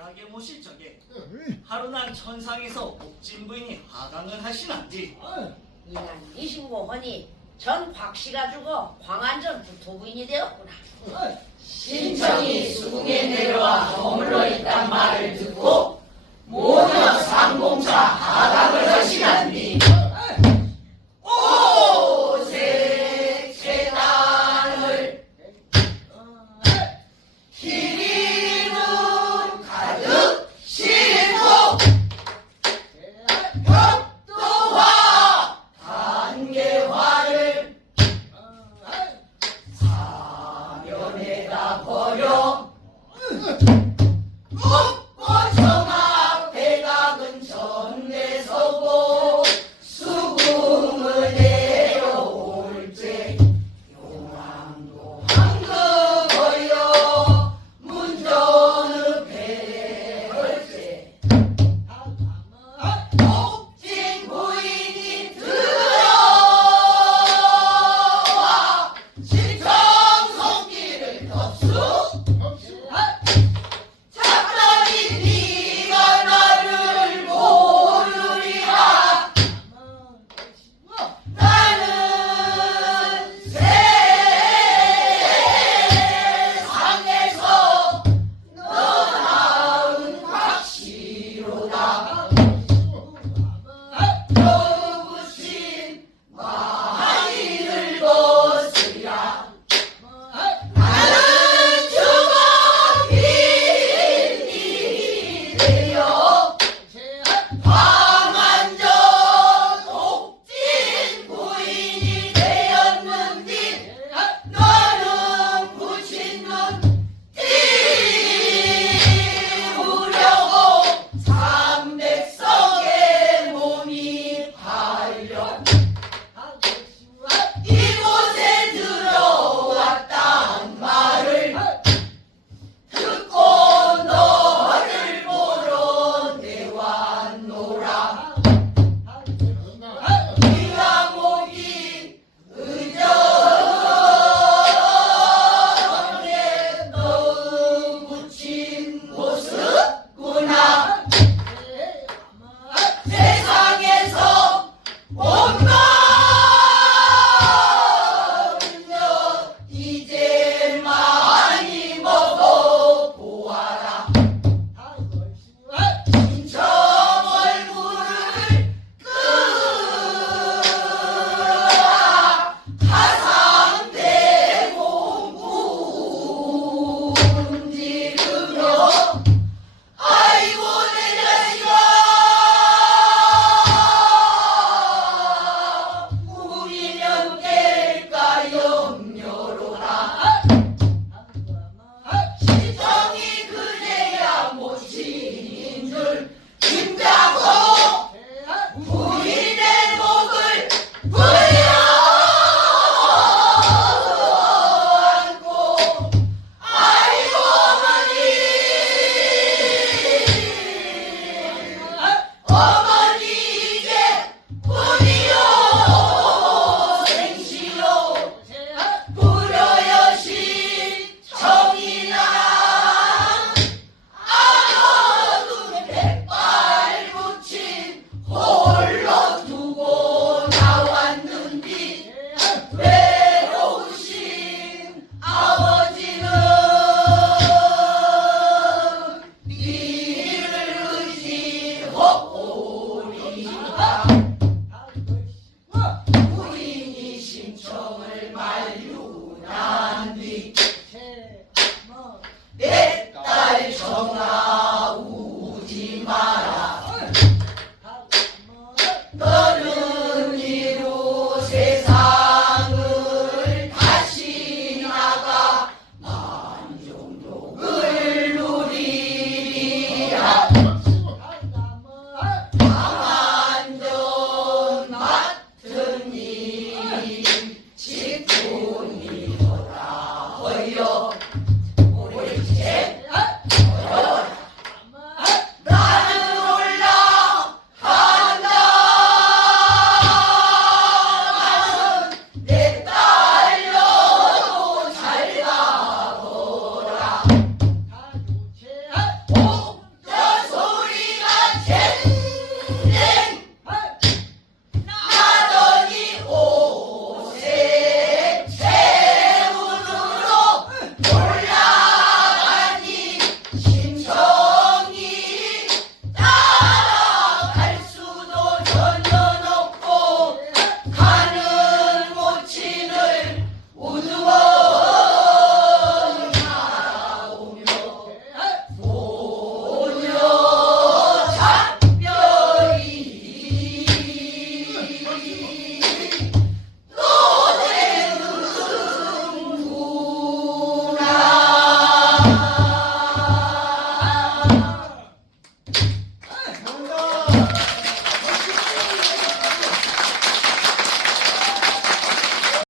귀하게 모실 적에 하루 날 천상에서 옥진 부인이 하시나니. 이날 이신고 허니 전 곽씨가 죽어 광안전 부토부인이 되었구나. 신청이 수궁에 내려와 머물러 있단 말을 듣고 모녀 단 엄마